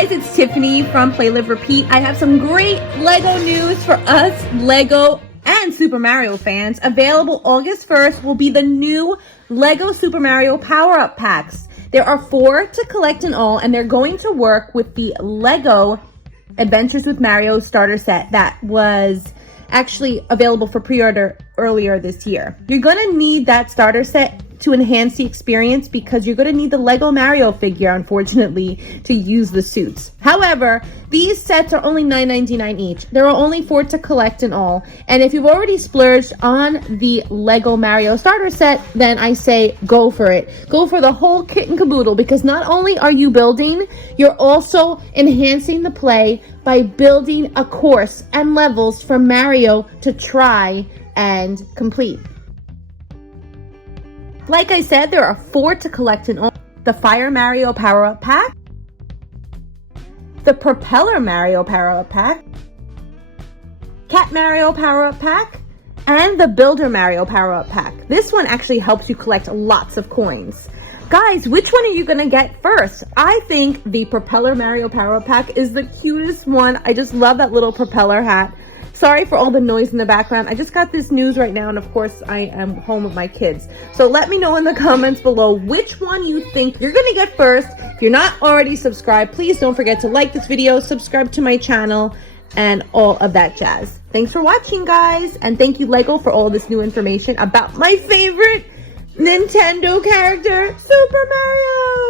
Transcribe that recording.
guys, it's Tiffany from Play Live Repeat. I have some great Lego news for us Lego and Super Mario fans. Available August 1st will be the new Lego Super Mario power-up packs. There are 4 to collect in all, and they're going to work with the Lego Adventures with Mario starter set that was actually available for pre-order earlier this year. You're gonna need that starter set to enhance the experience because you're gonna need the Lego Mario figure, unfortunately, to use the suits. However, these sets are only $9.99 each. There are only 4 to collect in all. And if you've already splurged on the Lego Mario starter set, then I say go for it. Go for the whole kit and caboodle, because not only are you building, you're also enhancing the play by building a course and levels for Mario to try and complete. Like I said, there are 4 to collect in all. The Fire Mario Power-Up Pack, the Propeller Mario Power-Up Pack, Cat Mario Power-Up Pack, and the Builder Mario Power-Up Pack. This one actually helps you collect lots of coins. Guys, which one are you gonna get first? I think the Propeller Mario Power-Up Pack is the cutest one. I just love that little propeller hat. Sorry for all the noise in the background. I just got this news right now, and of course I am home with my kids. So let me know in the comments below which one you think you're gonna get first. If you're not already subscribed, please don't forget to like this video, subscribe to my channel, and all of that jazz. Thanks for watching, guys, and thank you Lego for all this new information about my favorite Nintendo character, Super Mario.